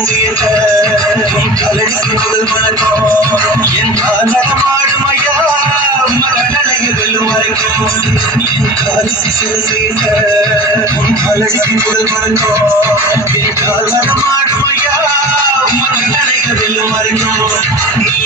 சிறங்கிட்ட கலடிக்கு முதல் வணக்கம் என் காலமாடுமையா மகனழகு வெல்லும் வரைக்கும் என் காலுக்கு சிறங்கிட்ட கலடிக்கு முதல் வணக்கம் என் காலமாடுமையா மகனழகு வெல்லும் வரைக்கும் நீ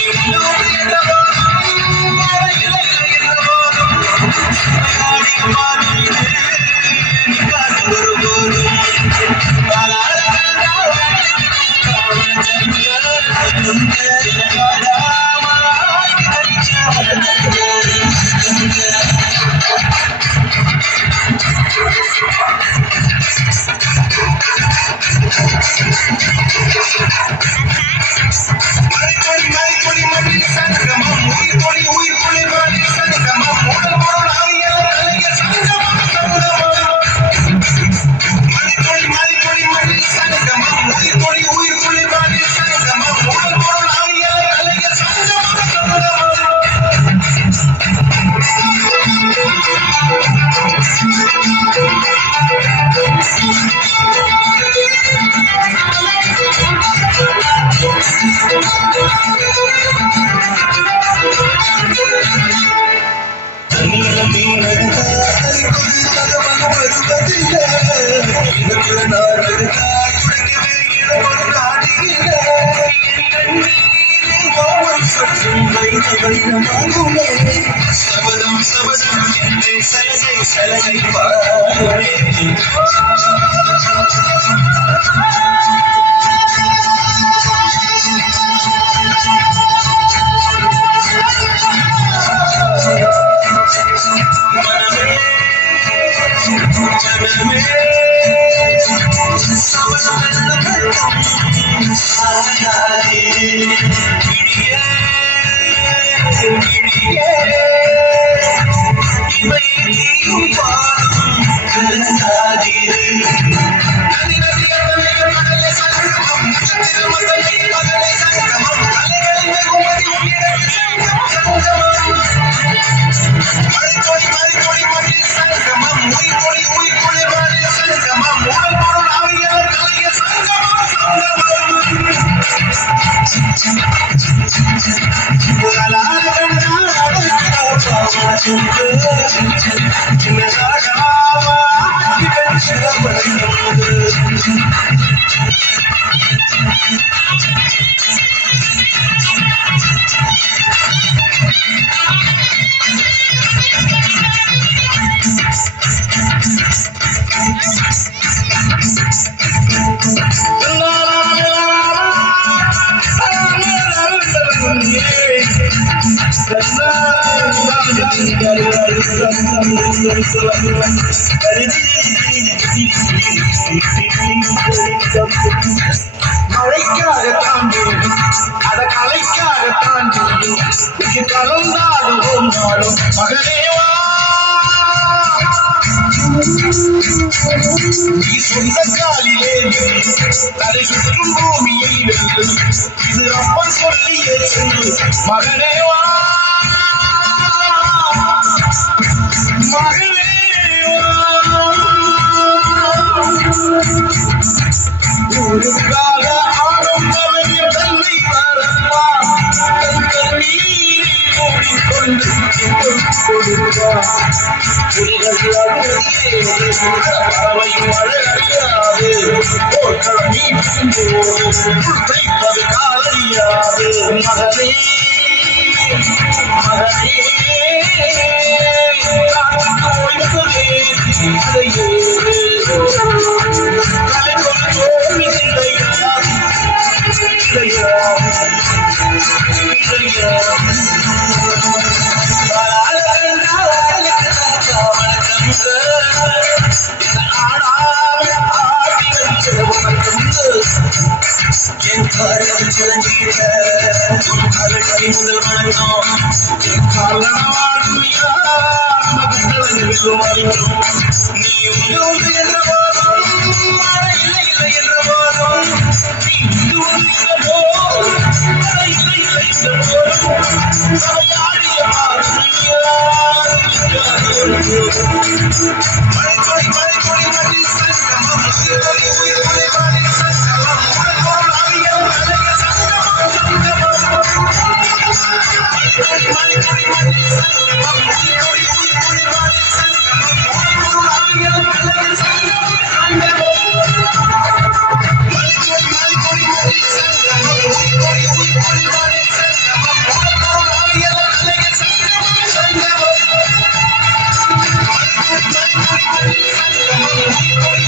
சபதம் சபதம் என்று சலகை சலகை பாடுவே மழைக்காகத்தான் அத கலைக்காகத்தான் இங்கு கலந்தாடும் நாளும் மகனேவா நீ சொந்த காலிலே தலை சுற்றும் பூமியை வெல்லும் இது அப்பன் சொல்லிய சொல்லு மகனேவா ஊருக்காக ஆடும் கலைஞர் தன்னை வரப்பா நீரை மூடிக்கொண்டு கொடுப்பார் பறவையும் அழகறியாது போர்க்களம் நீட்டும் போது தைப்பது காலறியாது மகனே மகனே முதல் வணக்கம் நீ என்ற போதும் இல்லை இல்லை என்ற போதும் நீ என்ற போதும் இல்லை இல்லை என்ற போதும் சமையாடிய மழை மழை மழை மழை மழை நீ